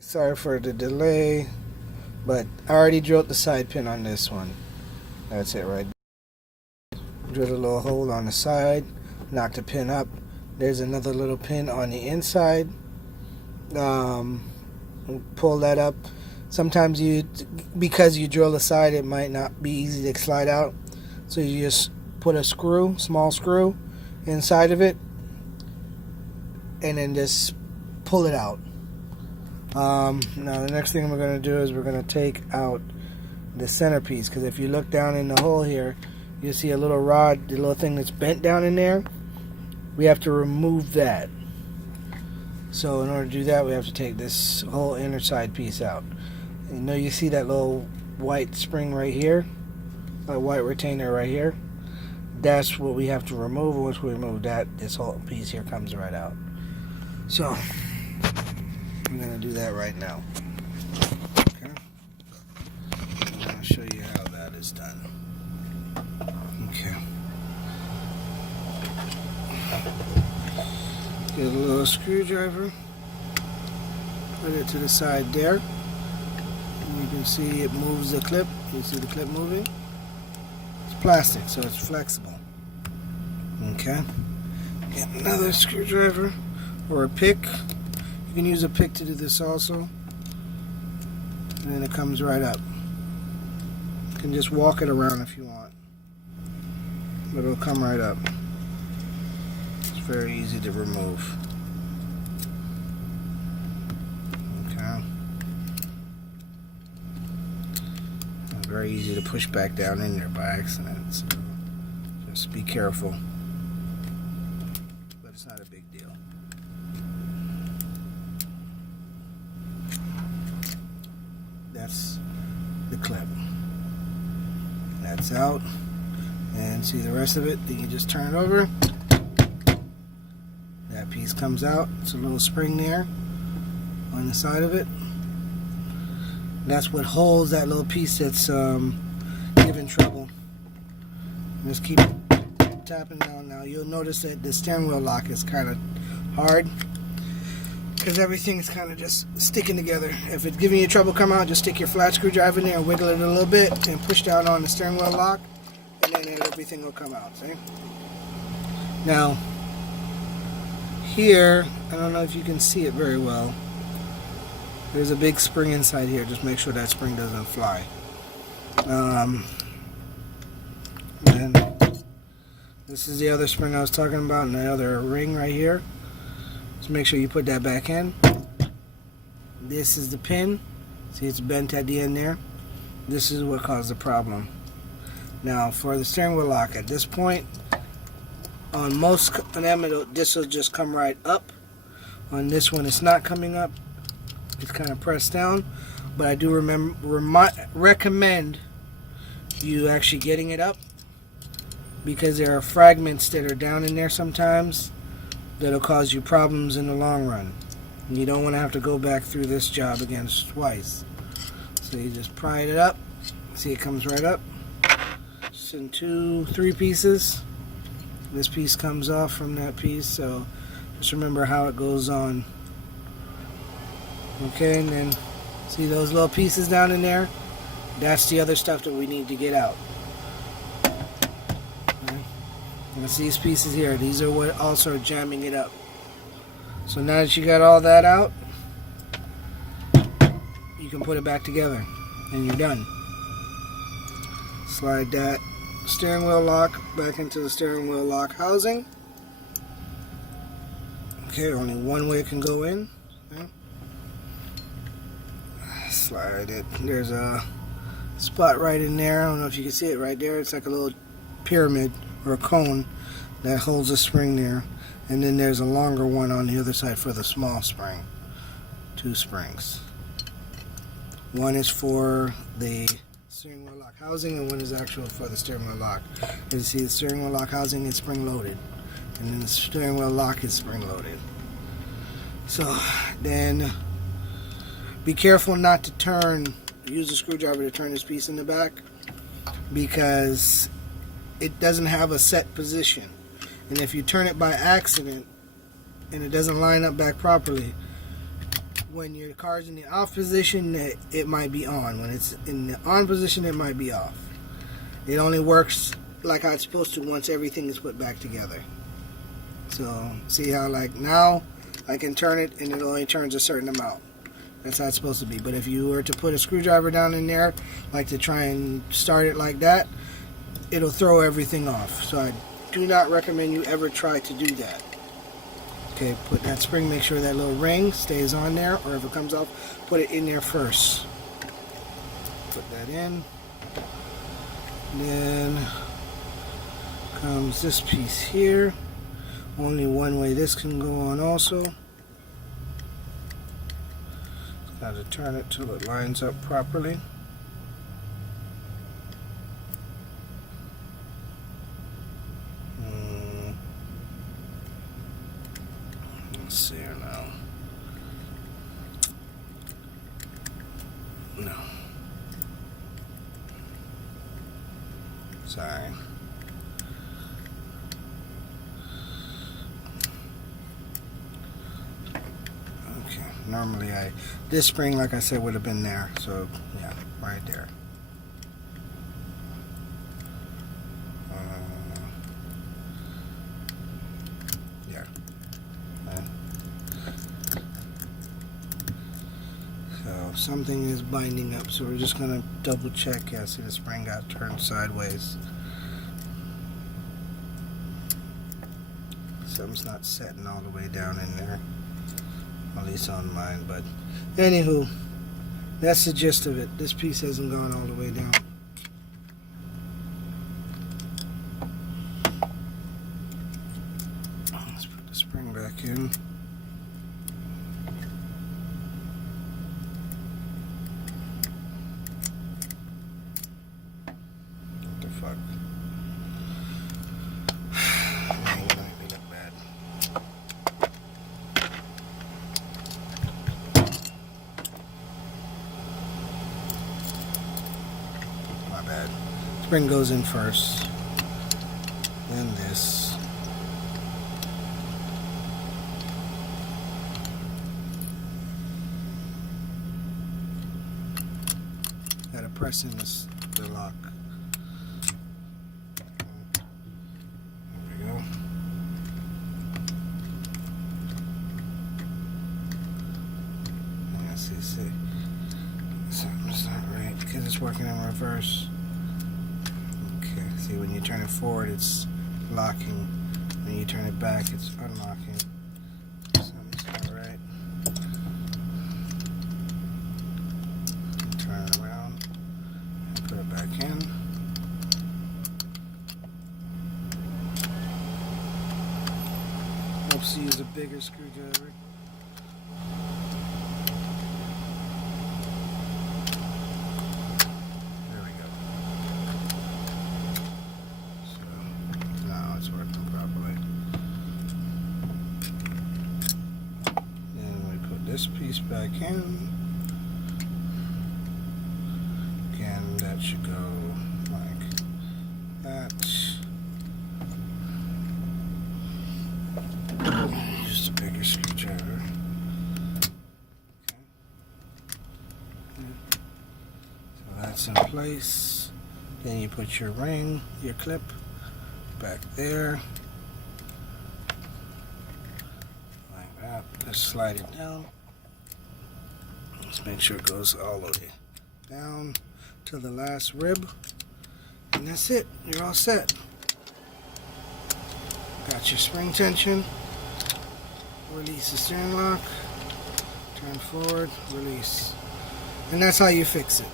Sorry for the delay, but I already drilled the side pin on this one. That's it right there. Drilled a little hole on the side, knocked the pin up. There's another little pin on the inside. Pull that up. Sometimes because you drill the side, it might not be easy to slide out. So you just put a screw, small screw, inside of it, and then just pull it out. Now the next thing we're going to do is we're going to take out the centerpiece, because if you look down in the hole here, you see a little rod, the little thing that's bent down in there. We have to remove that. So in order to do that, we have to take this whole inner side piece out. You see that little white spring right here, that white retainer right here. That's what we have to remove. Once we remove that, this whole piece here comes right out. So I'm going to do that right now. Okay. I'm going to show you how that is done. Okay. Get a little screwdriver. Put it to the side there. And you can see it moves the clip. You see the clip moving? It's plastic, so it's flexible. Okay. Get another screwdriver or a pick. You can use a pick to do this also. And then it comes right up. You can just walk it around if you want. But it'll come right up. It's very easy to remove. Okay. It's very easy to push back down in there by accident. So just be careful. But it's not a big deal. That's the clip. That's out. And see the rest of it, then you just turn it over. That piece comes out. It's a little spring there on the side of it. That's what holds that little piece that's giving trouble. Just keep tapping down. Now you'll notice that the steering wheel lock is kind of hard, because everything's kind of just sticking together. If it's giving you trouble, come out, just stick your flat screwdriver in there and wiggle it a little bit and push down on the steering wheel lock, and then everything will come out. See? Now, here, I don't know if you can see it very well. There's a big spring inside here. Just make sure that spring doesn't fly. Then this is the other spring I was talking about, and the other ring right here. Just make sure you put that back in. This is the pin. See, it's bent at the end there. This is what caused the problem. Now, for the steering wheel lock, at this point, on most of them, this will just come right up. On this one, it's not coming up. It's kind of pressed down. But I do recommend you actually getting it up, because there are fragments that are down in there sometimes that'll cause you problems in the long run. And you don't want to have to go back through this job again twice. So you just pry it up. See, it comes right up. It's in 2-3 pieces. This piece comes off from that piece, so just remember how it goes on. Okay, and then see those little pieces down in there? That's the other stuff that we need to get out. Okay. And it's these pieces here. These are what also are jamming it up. So now that you got all that out, you can put it back together, and you're done. Slide that steering wheel lock back into the steering wheel lock housing. Okay, only one way it can go in. Okay. Slide it. There's a spot right in there. I don't know if you can see it right there. It's like a little pyramid or a cone that holds a spring there. And then there's a longer one on the other side for the small spring. 2 springs. One is for the steering wheel lock housing, and one is actual for the steering wheel lock. You see the steering wheel lock housing is spring loaded, and then the steering wheel lock is spring loaded. So then be careful not to use a screwdriver to turn this piece in the back, because it doesn't have a set position. And if you turn it by accident and it doesn't line up back properly, when your car's in the off position, it might be on. When it's in the on position, it might be off. It only works like how it's supposed to once everything is put back together. So see how like now I can turn it and it only turns a certain amount. That's how it's supposed to be. But if you were to put a screwdriver down in there, like to try and start it like that, it'll throw everything off. So I do not recommend you ever try to do that. Okay, put that spring, make sure that little ring stays on there, or if it comes off, put it in there first. Put that in. Then comes this piece here. Only one way this can go on also. Got to turn it till it lines up properly. Let's see here now. No. Sorry. Okay. Normally this spring, like I said, would have been there. So yeah, right there. Yeah. So something is binding up. So we're just gonna double check. Yeah, see the spring got turned sideways. Something's not setting all the way down in there. At least on mine, but anywho, that's the gist of it. This piece hasn't gone all the way down. Let's put the spring back in. What the fuck? Bad. Spring goes in first, then this. Gotta press in the lock. There we go. Yeah, see, something's not right because it's working in reverse. Okay, see, when you turn it forward, it's locking. When you turn it back, it's unlocking. Something's not right. Turn it around and put it back in. Helps to use a bigger screwdriver. This piece back in. Again, that should go like that. Just a bigger screwdriver. Okay. So that's in place. Then you put your ring, your clip back there. Like that. Just slide it down. Let's make sure it goes all the way down to the last rib. And that's it. You're all set. Got your spring tension. Release the steering lock. Turn forward. Release. And that's how you fix it.